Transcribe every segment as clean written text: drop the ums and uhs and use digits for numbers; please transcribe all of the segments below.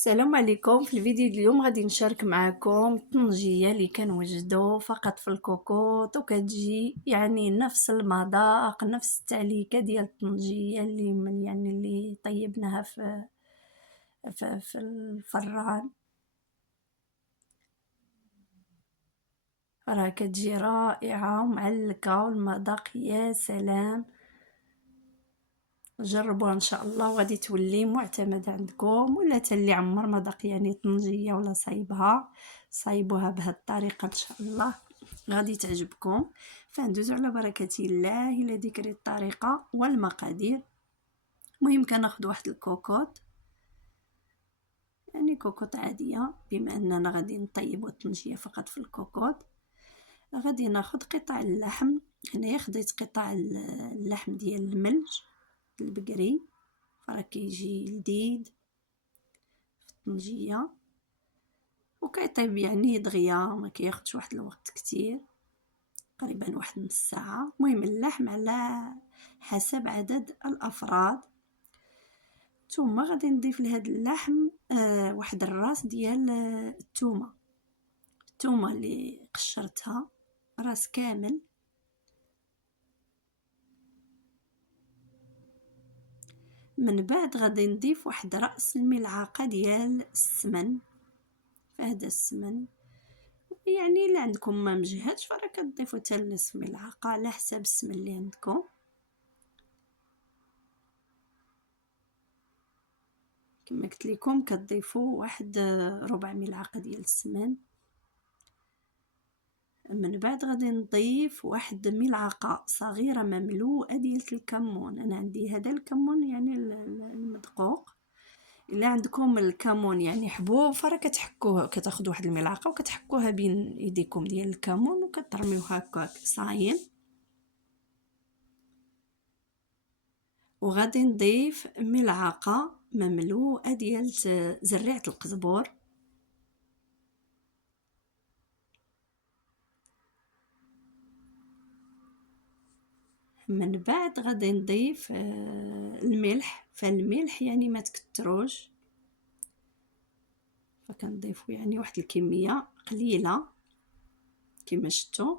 السلام عليكم. في الفيديو اليوم غادي نشارك معكم الطنجية اللي كنوجدو فقط في الكوكوط، وكتجي يعني نفس المذاق نفس التعليكة ديال الطنجية اللي طيبناها في الفران. راه كتجي رائعة ومعلكة والمذاق يا سلام. جربوها ان شاء الله وغادي تولي معتمدة عندكم، ولا تا اللي عمر ما داق يعني طنجية ولا صايبوها بهذه الطريقة ان شاء الله غادي تعجبكم. فندوزو على بركة الله الى ذكر الطريقة والمقادير. المهم كناخذ واحد الكوكوط، يعني كوكوط عادية بما اننا غادي نطيبوا الطنجية فقط في الكوكوط. غادي ناخذ قطع اللحم، هنايا خديت قطع اللحم ديال الملج البقري، فراه كيجي لذيذ في الطنجية وكيطيب يعني دغيا، ما كياخدش واحد الوقت كتير، تقريبا واحد نص ساعة. المهم اللحم على حسب عدد الافراد. ثم غادي نضيف لهذا اللحم واحد الراس ديال الثومه اللي قشرتها راس كامل. من بعد غادي نضيف واحد رأس الملعقة ديال السمن. فهذا السمن يعني الا عندكم ما مجهدش فراه كتضيفوا حتى نصف ملعقة على حسب السمن اللي عندكم. كما قلت لكم كتضيفوا واحد ربع ملعقة ديال السمن. من بعد غادي نضيف واحد ملعقة صغيرة مملوءة ديال الكمون. انا عندي هذا الكمون يعني المدقوق. الا عندكم الكمون يعني حبوب فراه كتحكوه، كتاخذوا واحد الملعقه وكتحكوها بين ايديكم ديال الكمون وكترميوه هكاك صاين. وغادي نضيف ملعقه مملوءه ديال زريعه القزبور. من بعد غادي نضيف الملح. فالملح يعني ما تكتروش، فكنضيفوا يعني واحد الكميه قليله كما شفتوا.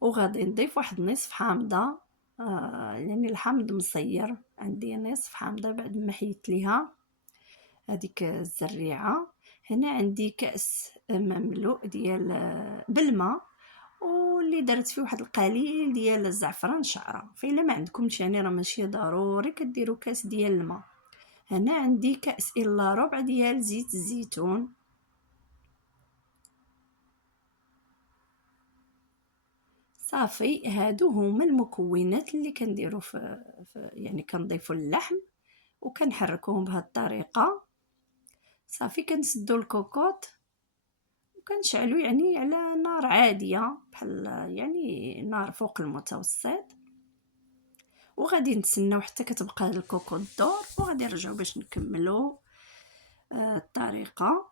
وغادي نضيف واحد نصف حامضه، يعني الحامض مصير عندي نصف حامضه بعد ما حيدت ليها هذيك الزريعه. هنا عندي كأس مملوء ديال بالماء، واللي درت فيه واحد القليل ديال الزعفران شعره. فإلا ما عندكمش يعني راه ماشي ضروري كديروا كاس ديال الماء. هنا عندي كأس الا ربع ديال زيت الزيتون. صافي هادو هما المكونات اللي كنديروا يعني كنضيفوا اللحم وكنحركوهم بهذه الطريقه. صافي كنسدوا الكوكوط وكنشعلوا يعني على نار عاديه بحال يعني نار فوق المتوسط، وغادي نتسناو حتى كتبقى الكوكوط دور وغادي نرجعوا باش نكملوا الطريقه.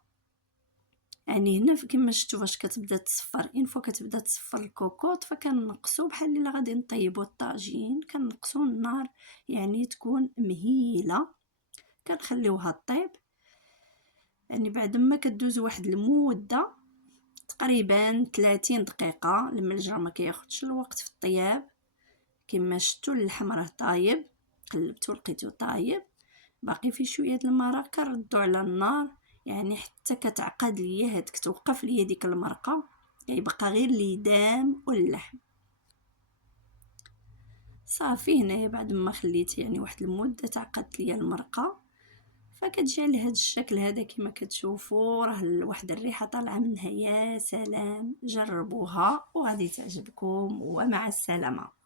يعني هنا كما شفتوا فاش كتبدا تصفر فوا كتبدا تصفر الكوكوط فكنقصوا بحال اللي غادي نطيبوا الطاجين، كنقصوا النار يعني تكون مهيله، كنخليوها طيب. يعني بعد ما كدوز واحد المده تقريبا 30 دقيقه. الملجرة ما كياخدش الوقت في الطياب. كما شفتوا اللحم راه طايب، قلبته لقيتو طايب، باقي فيه شويه الماء كنردو على النار يعني حتى كتعقد ليا هذيك توقف ليا ديك المرقه، يبقى غير الليدام واللحم. صافي هنايا بعد ما خليت يعني واحد المده تعقدت ليا المرقه، فكتجي على هذا الشكل هذا كما كتشوفوا. راه واحد الريحه طالعه منها يا سلام. جربوها وغادي تعجبكم، ومع السلامه.